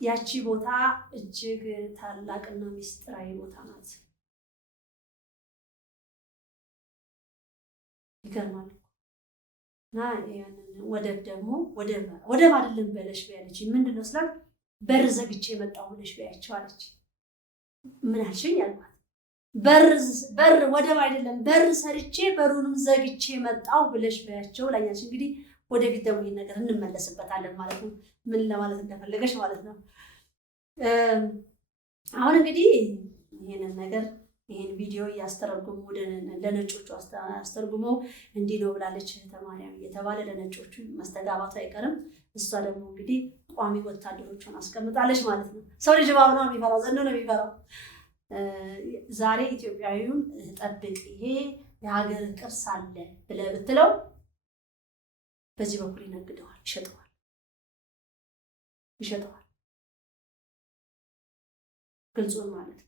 ያቺ ቦታ እጅግ ታላቅና ሚስጥራዊ ቦታ ናት። ይገርማል። እና ያንን ወደብ ደግሞ ወደብ አይደለም በለሽ ቢያለች ምንድነው ስላት በር ዘግቼ መጣሁ ብለሽ ቢያቸው አለች። ምን አልሽኝ አልኳት። በር ወደብ አይደለም በር ሰርቼ በሩንም ዘግቼ መጣሁ ብለሽ ቢያቸው ላኛች። እንግዲህ ወደፊት ደግሞ ይሄን ነገር እንመለስበታለን ማለት ነው፣ ምን ለማለት እንደፈለገሽ ማለት ነው። አሁን እንግዲህ ይሄንን ነገር ይሄን ቪዲዮ ያስተረጉሙ ለነጮቹ አስተርጉመው እንዲህ ነው ብላለች ተማሪያም እየተባለ ለነጮቹ መስተጋባቱ አይቀርም። እሷ ደግሞ እንግዲህ ቋሚ ወታደሮቿን አስቀምጣለች ማለት ነው። ሰው ልጅ ባብ ነው የሚፈራው፣ ዘንዶ ነው የሚፈራው። ዛሬ ኢትዮጵያዊውን ጠብቅ ይሄ የሀገር ቅርስ አለ ብለህ ብትለው በዚህ በኩል ይነግደዋል፣ ይሸጠዋል ግልጹን ማለት ነው።